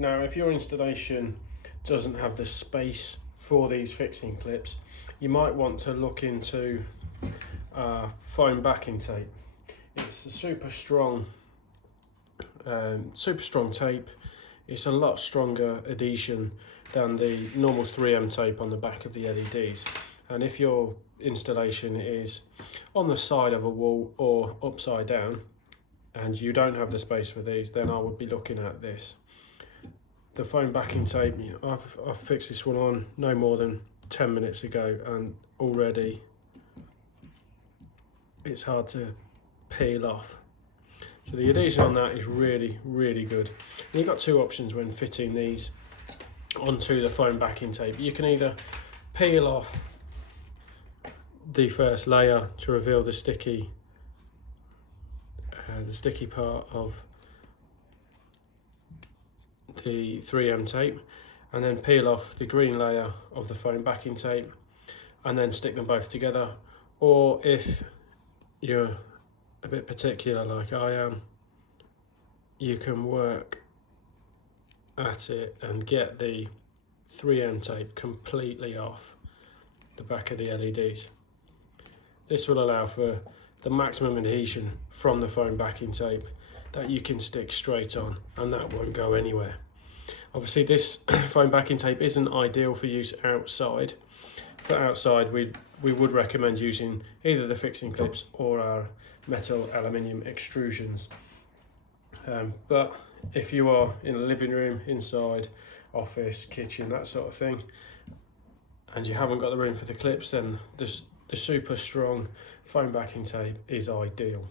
Now, if your installation doesn't have the space for these fixing clips, you might want to look into foam backing tape. It's a super strong tape. It's a lot stronger adhesion than the normal 3M tape on the back of the LEDs. And if your installation is on the side of a wall or upside down and you don't have the space for these, then I would be looking at this. The foam backing tape, I've fixed this one on no more than 10 minutes ago, and already it's hard to peel off. So the adhesion on that is really, really good. And you've got two options when fitting these onto the foam backing tape. You can either peel off the first layer to reveal the sticky part of the 3M tape, and then peel off the green layer of the foam backing tape and then stick them both together. Or if you're a bit particular like I am, you can work at it and get the 3M tape completely off the back of the LEDs. This will allow for the maximum adhesion from the foam backing tape that you can stick straight on, and that won't go anywhere. Obviously this foam backing tape isn't ideal for use outside. For outside we would recommend using either the fixing clips or our metal aluminium extrusions. But if you are in a living room, inside, office, kitchen, that sort of thing, and you haven't got the room for the clips, then the super strong foam backing tape is ideal.